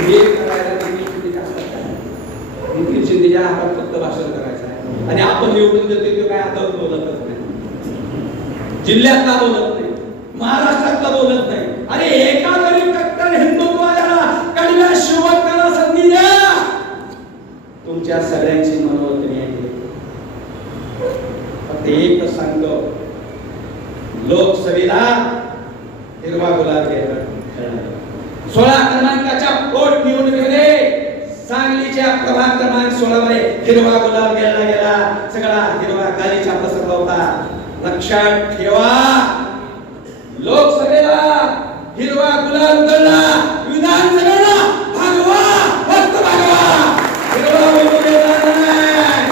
हे करायला हातात फक्त भाषण करायचं आहे. आणि आपण निवडून देतो तो काय आता बोलतच नाही. जिल्ह्यात जिल्ह्यातला बोलत नाही. महाराष्ट्रातला बोलत नाही. अरे एका तरी कट्टर हिंदुत्वाला कडव्या शिवकाला संधी द्या. तुमच्या सगळ्यांची मनोवतनी आहे. फक्त एकच सांगतो. लोक संविधान हिरवा गुलाब घ्यायला. क्रमांकाच्या पोट गेले. सांगलीच्या प्रभाग क्रमांक सोळा मध्ये हिरवा गुलाब गेला गेला. सगळा हिरवा गालीचा पसरला होता. लक्षात ठेवा. लोकसभेला हिरवा गुलाब उधळला विधानसभेला भागवा. फक्त भागवा. हिरवा गुलाब गेला नाही.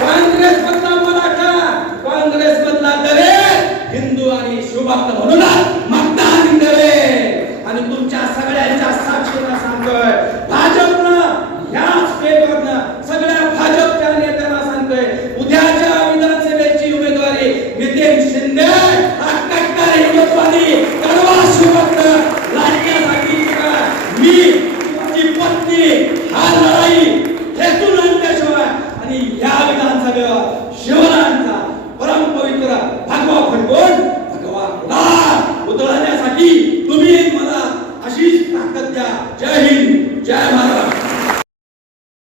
काँग्रेस मधला मराठा काँग्रेस मधला दलित हिंदू आणि शुभाप्त म्हणूनच या विधानसभेवर शिवरायांचा परमपवित्र भगवा फडकोण भगवा उतळण्यासाठी तुम्ही मला अशीच ताकद द्या. जय हिंद जय भारत.